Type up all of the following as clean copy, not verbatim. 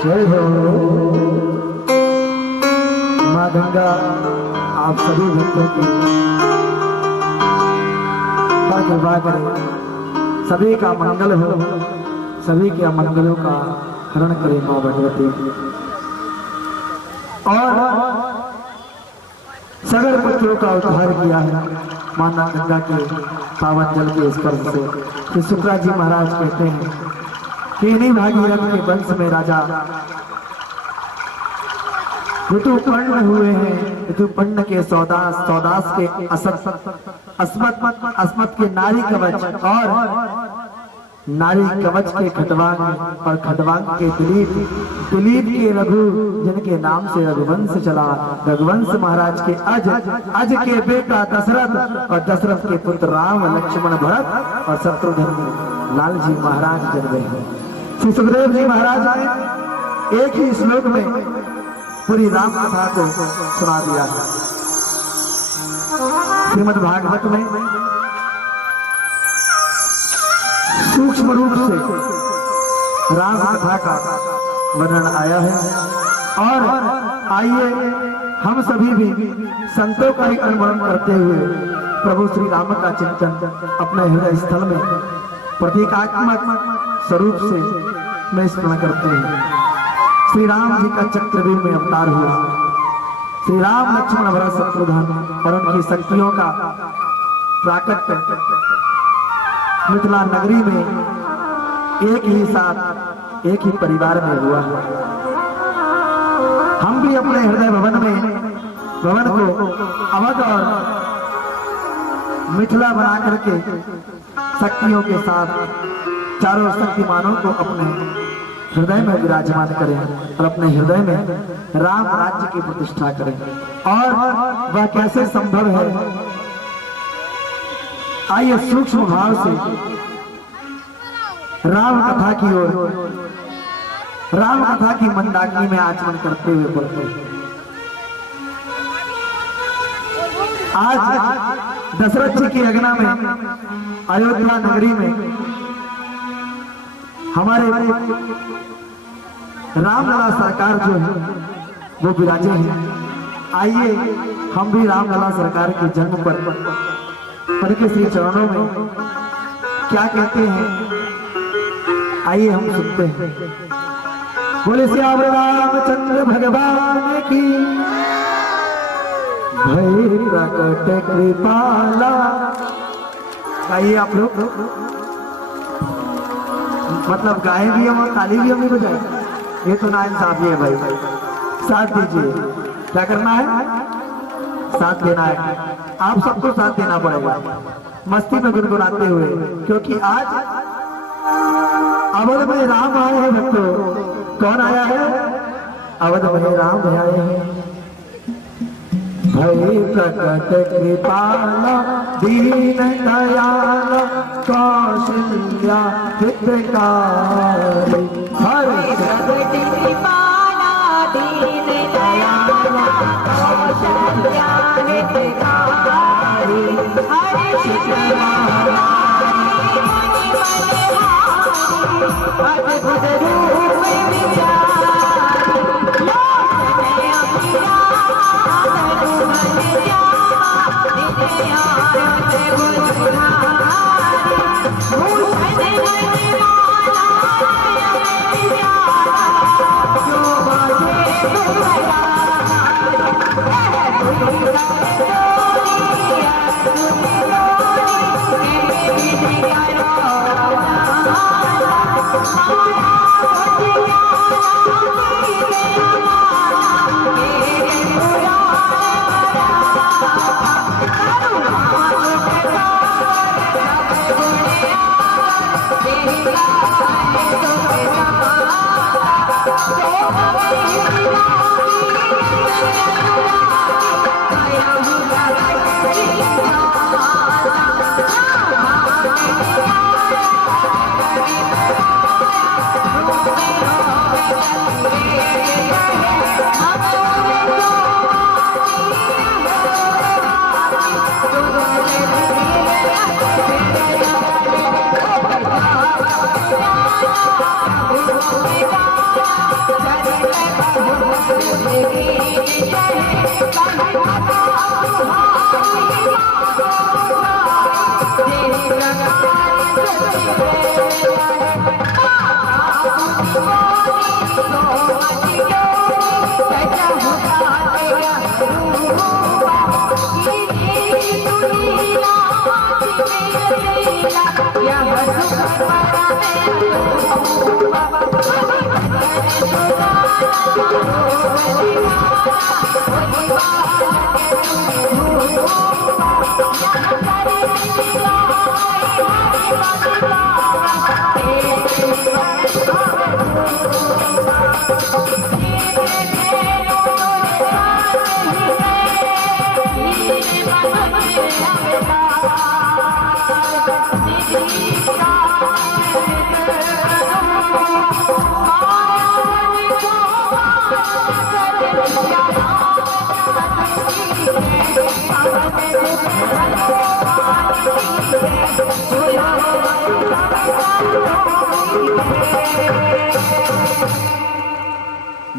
जय हो माँ गंगा, आप सभी भक्तों की कृपा करें, सभी का मंगल हो, सभी के अमंगलों का हरण करे माँ भगवती। और सगर पुत्रों का उद्धार किया है माता गंगा के पावन जल के स्पर्श से। श्री शुक्राचार्य जी महाराज कहते हैं कि इन्हीं भागीरथ के वंश में राजा ऋतुपर्ण हुए हैं। ऋतुपर्ण के सौदास, सौदास के अस्मत, अस्मत के नारी कवच, और नारी कवच के खटवांग, और खटवांग के दिलीप, दिलीप के रघु, जिनके नाम से रघुवंश चला। रघुवंश महाराज के अज, अज के बेटा दशरथ, और दशरथ के पुत्र राम, लक्ष्मण, भरत और शत्रुघ्न लाल जी महाराज जन्मे हैं। श्री सुखदेव जी महाराज ने एक ही श्लोक में पूरी राम कथा को सुना दिया है। श्रीमद् भागवत में सूक्ष्म रूप से राम कथा का वर्णन आया है। और आइए हम सभी भी संतों का ही अनुमोदन करते हुए प्रभु श्री राम का चिंतन अपने हृदय स्थल में प्रतीकात्मक स्वरूप से मैं स्मरण करते हैं। श्री राम जी का चक्रव्यूह में अवतार हुआ। श्री राम लक्ष्मण भरत शत्रुघ्न और उनकी शक्तियों का प्राकट्य मिथिला नगरी में एक ही साथ एक ही परिवार में हुआ। हम भी अपने हृदय भवन को अवध और मिथिला बना करके शक्तियों के साथ चारों शक्तिमानों को अपने हृदय में विराजमान करें और अपने हृदय में राम राज्य की प्रतिष्ठा करें। और वह कैसे संभव है, आइए सूक्ष्म भाव से राम कथा की ओर, राम कथा की मंदाकिनी में आचमन करते हुए बोलते हैं। आज दशरथ जी की अगना में, अयोध्या नगरी में हमारे रामलला सरकार जो है वो विराजे हैं। आइए हम भी रामलला सरकार के जन्म पर उनके श्री चरणों में क्या कहते हैं, आइए हम सुनते हैं। बोले श्याम रामचंद्र भगवान की भई प्रकट कृपाला। आइए आप लोग, मतलब गाए भी हम और ताली भी हम नहीं बजाए, ये तो ना इंसाफी है भाई। साथ दीजिए, क्या करना है, साथ देना है। आप सबको साथ देना पड़ेगा मस्ती में गुनगुनाते हुए, क्योंकि आज अवध में राम आए हैं भक्तों। कौन आया है? अवध में राम आए हैं। भई प्रकट कृपाला दीन दयाल कौशल्या हितकारी। हरि प्रकट कृपाला दीन दयाल कौशल्या हितकारी। हरि अद्भुत रूप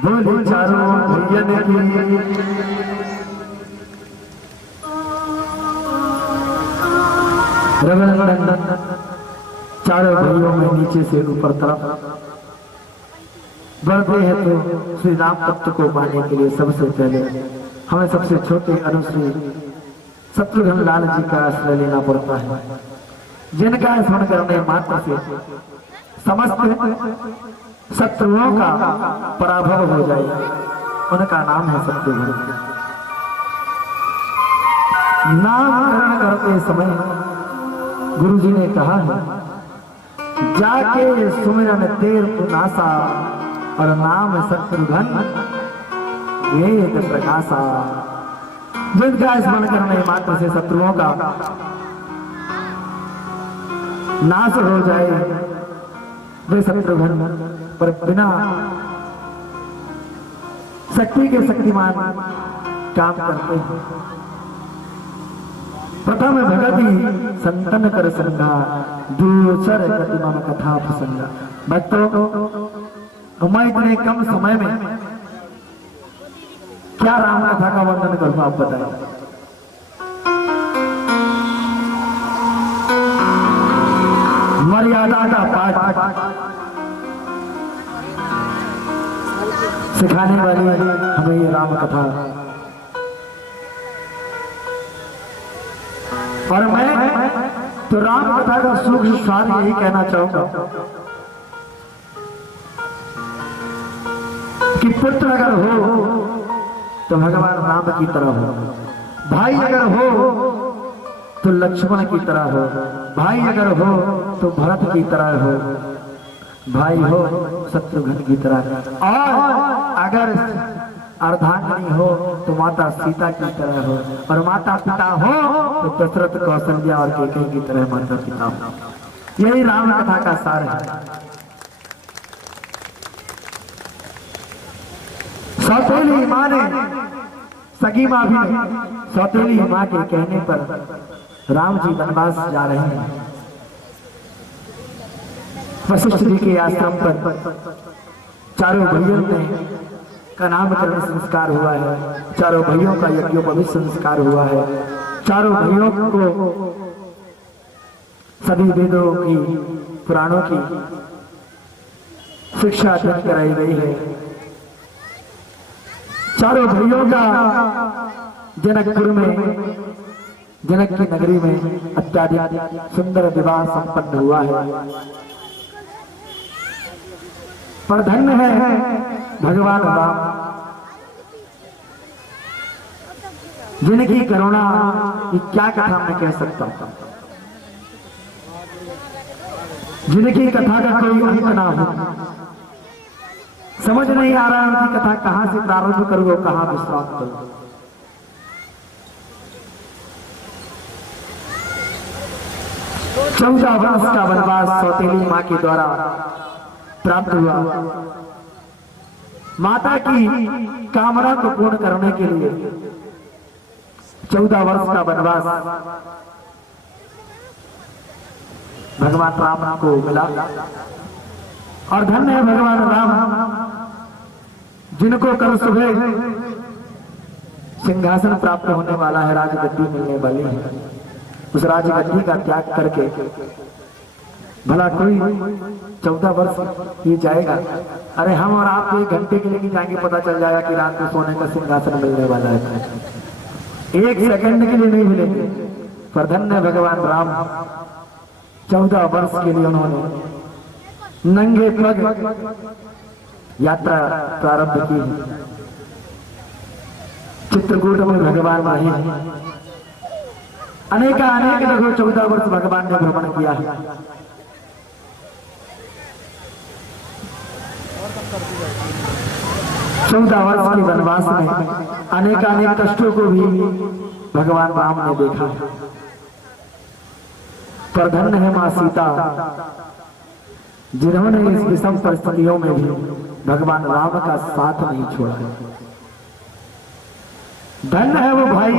बोली चारों भैयन की चारों भाइयों में नीचे से ऊपर तरफ बढ़ते हैं तो श्री राम तत्व को पाने के लिए सबसे पहले हमें सबसे छोटे अनुश्री शत्रुघ्न लाल जी का आश्रय लेना पड़ता है, जिनका स्मरण करने मात्र से समस्त शत्रुओं का पराभव हो जाए। उनका नाम है शत्रुघ्न। नामकरण करते समय गुरु जी ने कहा है, जाके सुमिरन तेर नासा और नाम शत्रुघ्न वेद प्रकाशा। जिनका स्मरण करने मात्र से शत्रुओं का नाश हो जाए वे शत्रुघ्न पर बिना शक्ति के शक्तिमान काम करते हैं। प्रथम भगति संतन कर संगा दूसर प्रतिमान कथा प्रसंगा। भक्तों, मैं इतने कम समय में क्या राम कथा का वर्णन करूं, आप बताएं। मर्यादा का पाठ सिखाने वाली हमें ये राम कथा, और मैं तो राम कथा का सूक्ष्म सार यही कहना चाहूंगा कि पुत्र अगर हो तो भगवान राम की तरह हो, भाई अगर हो तो लक्ष्मण की तरह हो, भाई अगर हो तो भरत की तरह हो, भाई हो शत्रुघ्न की तरह, और अगर अर्धांगिनी हो तो माता सीता की तरह हो, और माता पिता हो तो दशरथ कौशल्या और कैकेयी की तरह माता पिता हो। यही राम कथा का सार है। सौतेली माँ ने, सगी माँ भी सौतेली माँ के कहने पर राम जी वनवास जा रहे हैं। वशिष्ठ जी के आश्रम पर चारों भाइयों ने का नामकरण संस्कार हुआ है, चारों भाइयों का यज्ञोपवीत संस्कार हुआ है, चारों भाइयों को सभी वेदों की पुराणों की शिक्षा अध्ययन कराई गई है। चारों भाइयों का जनकपुर में, जनक की नगरी में अत्याधिक सुंदर विवाह संपन्न हुआ है। पर धन्य है भगवान राम, जिनकी करुणा की क्या कथा मैं कह सकता हूं, जिनकी कथा का कोई अंत ना हो। समझ नहीं आ रहा उनकी कथा कहां से प्रारंभ करूं और कहां विश्राम करूं। चौदह वर्ष का वनवास सौतेली मां के द्वारा प्राप्त हुआ। माता की कामना को पूर्ण करने के लिए 14 वर्ष का वनवास भगवान राम को मिला। और धन्य है भगवान राम, जिनको कल सुबह सिंहासन प्राप्त होने वाला है, राजगद्दी मिलने वाली है। उस राजगद्दी का त्याग करके भला कोई 14 वर्ष ही जाएगा। अरे हम और आप 1 घंटे के लिए नहीं जाएंगे, पता चल जाएगा कि रात को सोने का सिंहासन मिलने वाला है। 1 सेकंड के लिए नहीं मिलेंगे। पर धन्य भगवान राम, 14 वर्ष के लिए उन्होंने नंगे पग यात्रा प्रारंभ की। चित्रकूट में भगवान रहे, अनेक जगह 14 वर्ष भगवान ने भ्रमण किया है। चौदह वर्ष के वनवास में अनेक कष्टों को भी भगवान राम ने देखा। पर धन्य है मां सीता, जिन्होंने इस विषम परिस्थितियों में भी भगवान राम का साथ नहीं छोड़ा। धन्य है वो भाई,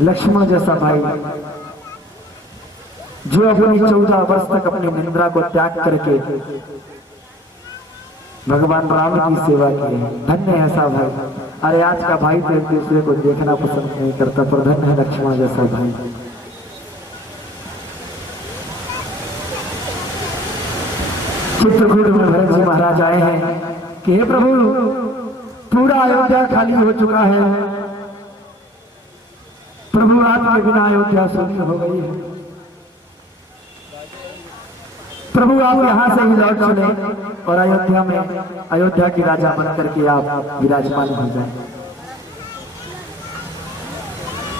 लक्ष्मण जैसा भाई, जो अपनी 14 वर्ष तक अपनी निंद्रा को त्याग करके भगवान राम की सेवा की है। धन्य है ऐसा भाई। अरे आज का भाई तो एक दूसरे को देखना पसंद नहीं करता, पर धन्य है लक्ष्मण जैसा भाई। चित्रकूट में भरत जी महाराज आए हैं कि हे प्रभु, पूरा अयोध्या खाली हो चुका है, प्रभु आपके बिना अयोध्या शून्य हो गई है। प्रभु आप यहाँ से ही लौट चले और अयोध्या में अयोध्या की राजा बन करके आप विराजमान हो जाए।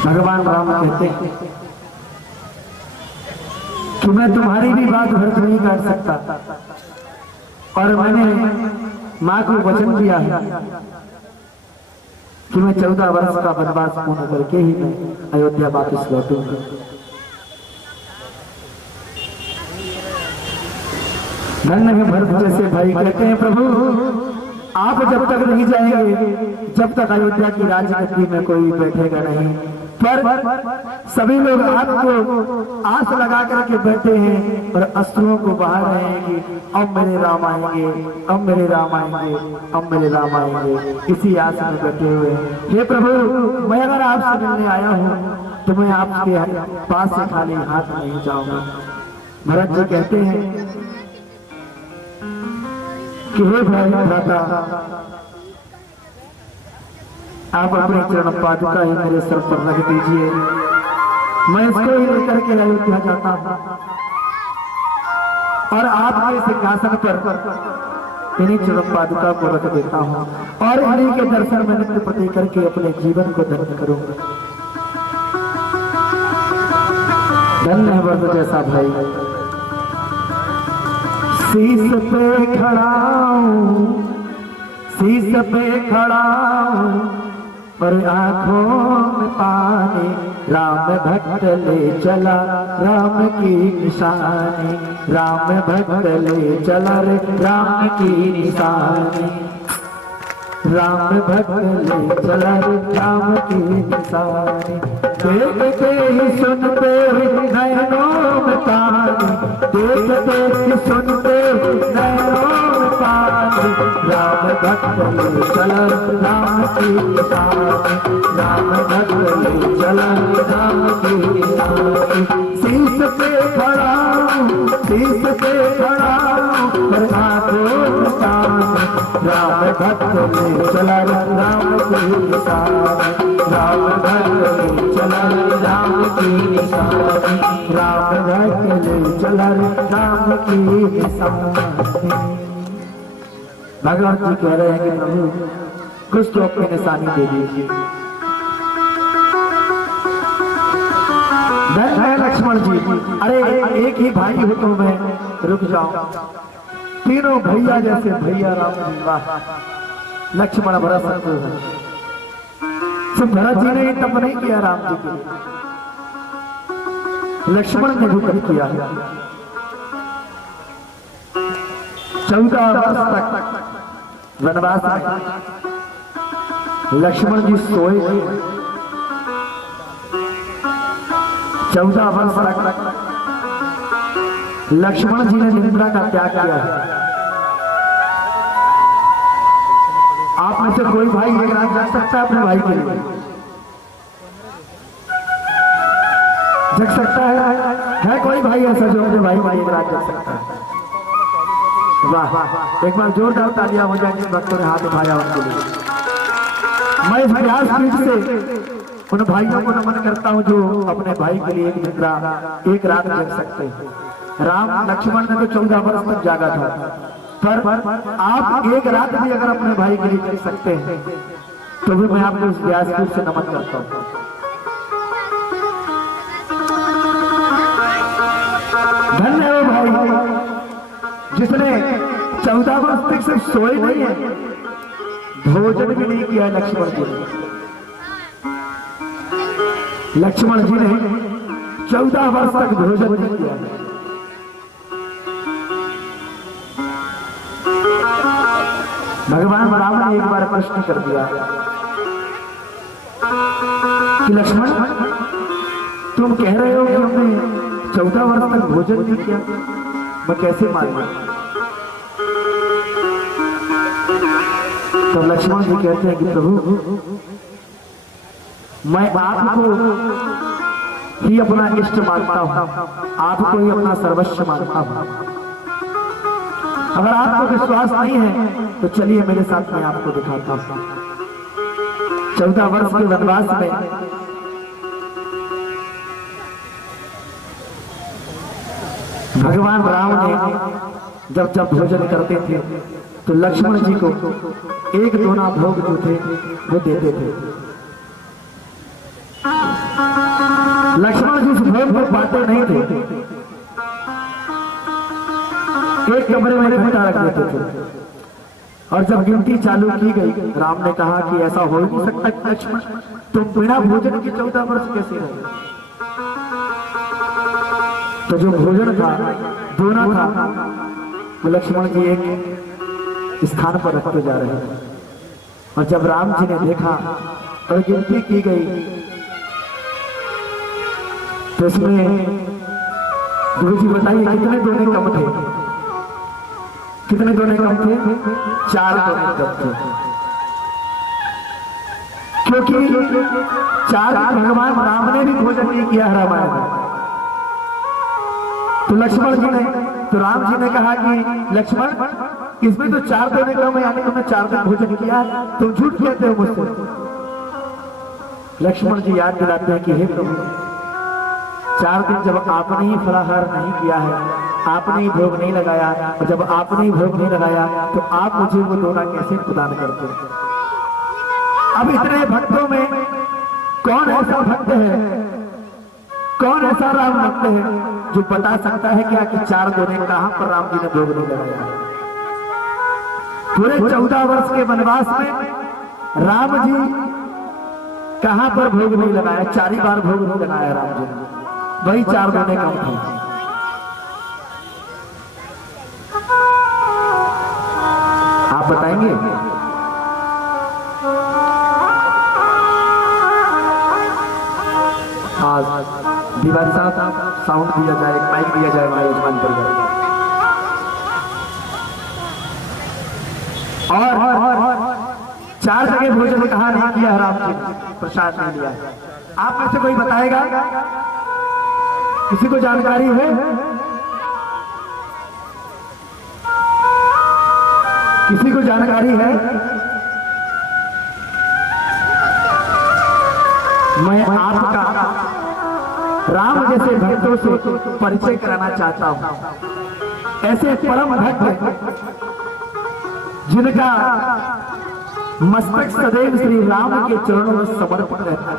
भगवान राम कहते हैं कि मैं तुम्हारी भी बात भरत नहीं कर सकता, और मैंने माँ को वचन दिया है कि मैं 14 वर्ष का वनवास पूर्ण करके ही मैं अयोध्या वापस लौटूंगा। धन्य है भरत जैसे भाई। कहते हैं प्रभु आप जब तक नहीं जाएंगे, जब तक अयोध्या की राजगद्दी में कोई बैठेगा नहीं, पर सभी लोग आपको आस लगा करके बैठे हैं और अश्रुओं को बहा रहे हैं कि अब मेरे राम आएंगे, अब मेरे राम आएंगे, अब मेरे राम आएंगे, इसी आस में बैठे हुए हैं। हे प्रभु, मैं अगर आपसे मिलने आया हूँ तो मैं आपके पास से खाली हाथ नहीं जाऊंगा। भरत जी कहते हैं कि हे भाई भ्राता, आप अपने चरण पादुका ही मेरे सर पर रख दीजिए, मैं इसको ही लेकर के अयोध्या जाता हूँ और आपके सिंहासन पर इन्हीं चरण पादुका को रख देता हूँ और इन्हीं के दर्शन में नित्य प्रति करके अपने जीवन को धन्य करूंगा। धन्य वर्ष जैसा भाई। शीश पे खड़ा हूं, शीश पे खड़ा हूं, पर आंखों में पानी, राम भक्त ले चला राम की निशानी, राम भक्त ले चला रे राम की निशानी, राम भक्त ले चला रे राम की निशानी। देखते ही सुनते ही नैनों में पानी, देखते ही सुनते ही नैनों में पानी, राम भक्त ले चला राम की निशानी, राम भक्त ले चला राम की निशानी। शीश पे खड़ा हूँ, शीश पे खड़ा हूँ, पर आंखों में पानी, राम भक्त ले चला राम की निशानी, राम भक्त ले चला राम की निशानी, राम भक्त ले चला राम की निशानी। भगवान जी कह रहे हैं कि प्रभु कुछ तो अपनी निशानी दे दीजिए। लक्ष्मण जी, अरे एक ही भाई हो तो मैं रुक जाऊं, तीनों भैया जैसे भैया राम जी, वाह। लक्ष्मण भरत शत्रुघ्न, सिर्फ भरत जी ने तप नहीं किया राम जी के लिए, लक्ष्मण ने भी तप किया। 14 वर्ष तक वनवास में लक्ष्मण जी सोए थे। 14 वर्ष तक लक्ष्मण जी ने निद्रा का त्याग किया है। आप में से कोई भाई एक रात जग सकता है अपने भाई के लिए? जग सकता है कोई भाई ऐसा जो अपने भाई एक रात जग सकता है? वाह, एक बार जोरदार तालियां हो जाएंगे भक्तों ने हाथ उठाया उनके लिए। मैं इस व्यासपीठ से उन भाइयों को नमन करता हूं जो अपने भाई के लिए एक निद्रा एक रात जग सकते हैं। राम लक्ष्मण ने तो 14 वर्ष तक जागा था, पर आप एक रात भी अगर अपने भाई के लिए जग सकते हैं तो भी मैं आपको इस व्यासपीठ से नमन करता हूं। धन्य हो भाई जिसने 14 वर्ष तक सिर्फ सोए नहीं है, भोजन भी नहीं किया है। लक्ष्मण जी ने 14 वर्ष तक भोजन नहीं किया है। भगवान राम ने एक बार प्रश्न कर दिया कि लक्ष्मण तुम कह रहे हो कि हमने 14 वर्ष तक भोजन नहीं किया, मैं कैसे मानूं? तो लक्ष्मण जी कहते हैं कि प्रभु मैं आपको ही अपना इष्ट मानता हूं, आपको ही अपना सर्वस्व मानता हूं। अगर आपको विश्वास नहीं है तो चलिए मेरे साथ मैं आपको दिखाता हूं। 14 वर्ष के वनवास में भगवान राम ने जब जब भोजन करते थे तो लक्ष्मण जी को एक दोना भोग जो थे वो देते थे। लक्ष्मण जी उस भोग को पाते नहीं थे, एक कमरे में इकट्ठा रख देते थे। और जब गिनती चालू की गई, राम ने कहा कि ऐसा हो नहीं सकता कि लक्ष्मण तुम बिना भोजन के 14 वर्ष कैसे रहे। तो जो भोजन था दोना था वो लक्ष्मण जी एक स्थान पर रखते जा रहे थे। और जब राम जी ने देखा और गिनती की गई तो इसमें गुरु जी बताइए कितने दोने कम थे? कितने दोने कम थे? 4 दोने कम थे। क्योंकि 4 भगवान राम ने भी भोजन नहीं किया है रामायण में। तो लक्ष्मण जी ने, तो राम जी ने कहा कि लक्ष्मण इसमें तो 4 दोने कम है, यानी तुमने 4 दिन भोजन किया, तुम झूठ कहते हो मुझसे। लक्ष्मण जी याद दिलाते हैं कि हे प्रभु, 4 दिन जब आपने ही फलाहार नहीं किया है, आपने ही भोग नहीं लगाया, और जब आपने ही भोग नहीं लगाया तो आप मुझे वो दोना कैसे प्रदान करते हैं? अब इतने भक्तों में कौन ऐसा भक्त है, कौन ऐसा राम भक्त है जो बता सकता है क्या कि 4 दोने कहां पर राम जी ने भोग नहीं लगाया? पूरे 14 वर्ष के वनवास में राम जी कहां पर भोग नहीं लगाया? 4 ही बार भोग नहीं लगाया राम जी ने, वही 4 दोने कम थे। आप बताएंगे? आज दीवार साहब साउंड दिया जाए, माइक दिया जाए हमारे यजमान पर। और 4 जगह भोजन कहा नहीं किया राम जी, प्रसाद नहीं लिया। आप में से कोई बताएगा? किसी को जानकारी है? किसी को जानकारी है? मैं आपका राम जैसे भक्तों से परिचय कराना चाहता हूं। ऐसे परम भक्त जिनका मस्तक सदैव श्री राम के चरणों में समर्पित रहता है।